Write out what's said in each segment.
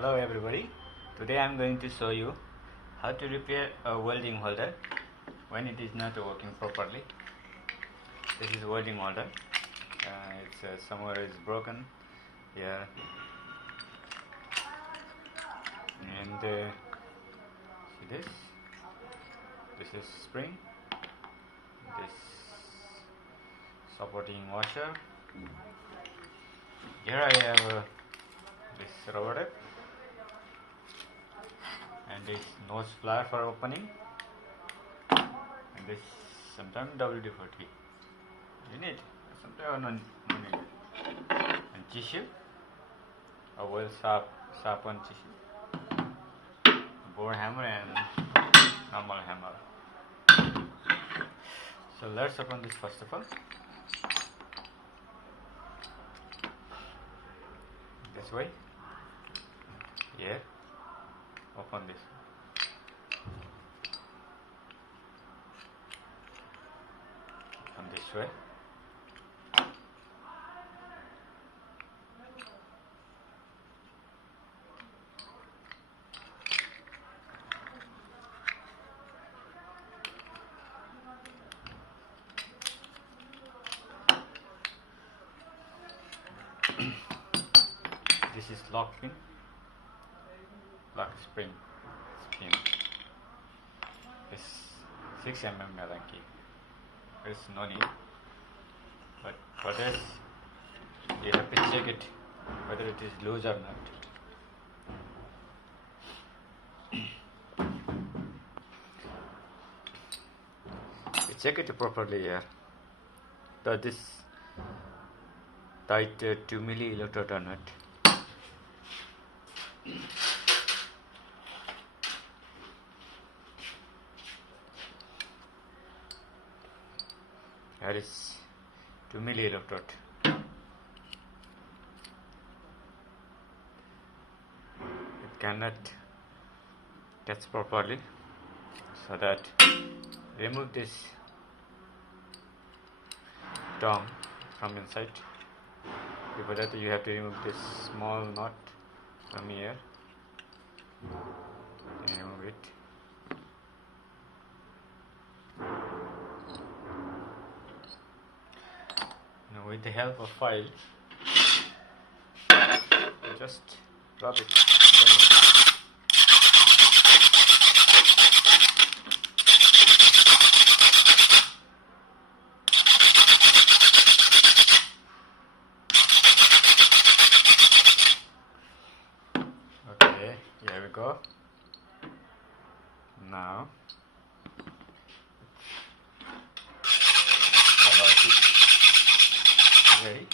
Hello everybody, today I am going to show you how to repair a welding holder when it is not working properly. This is welding holder, it's somewhere is broken here, and see this is spring, this supporting washer. Here I have this rubber tape and this nose plier for opening, and this sometimes WD-40 you need, sometimes no need, and tissue, a well sharpened tissue, bore hammer and normal hammer. So let's open this first of all. This way, here, open this. Open this way. This is lock pin, lock spring pin. It's 6 mm Allen key. There's no need, but for this you have to check it whether it is loose or not. You check it properly here. Does this tight 2 milli electrode or not? Here is 2 milli electrode. It cannot touch properly, so that remove this tongue from inside. Before that you have to remove this small knot from here and remove it. Now with the help of file, just rub it. Okay, here we go. Now ready.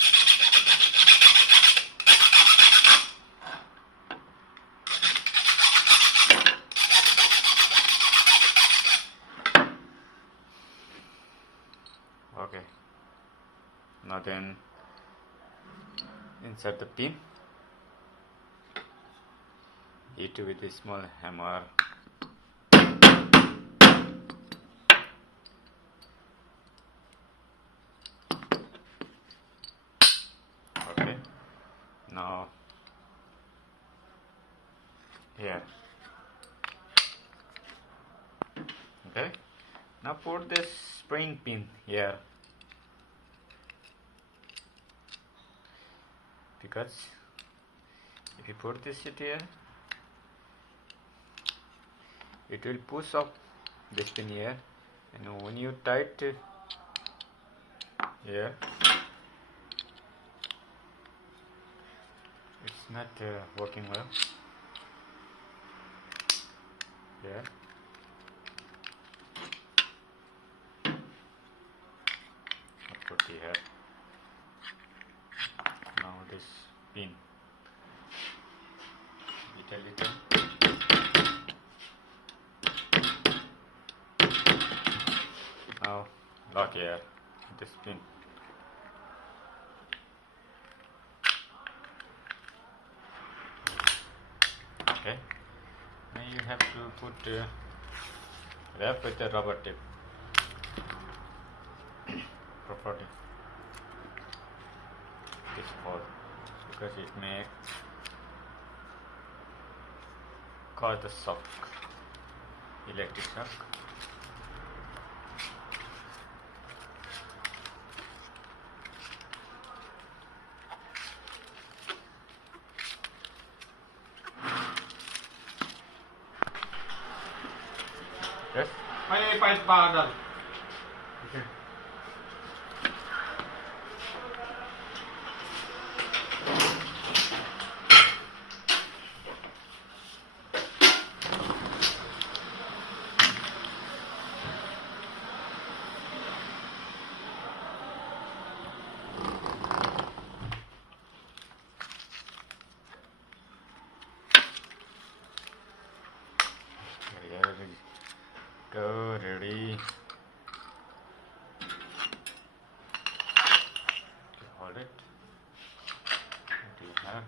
Okay, now then insert the pin, hit with a small hammer. Okay, now here. Okay, now put this spring pin here, because if you put this here, it will push up this pin here, and when you tight here, it's not working well. Here, I'll put here. Now this pin, little. Now lock here this pin. Okay, now you have to put wrap with the rubber tape properly. This hole, because it may cause the shock, electric shock. Yes? May fight pa doon. Okay. Go, ready. Hold it. What do you have?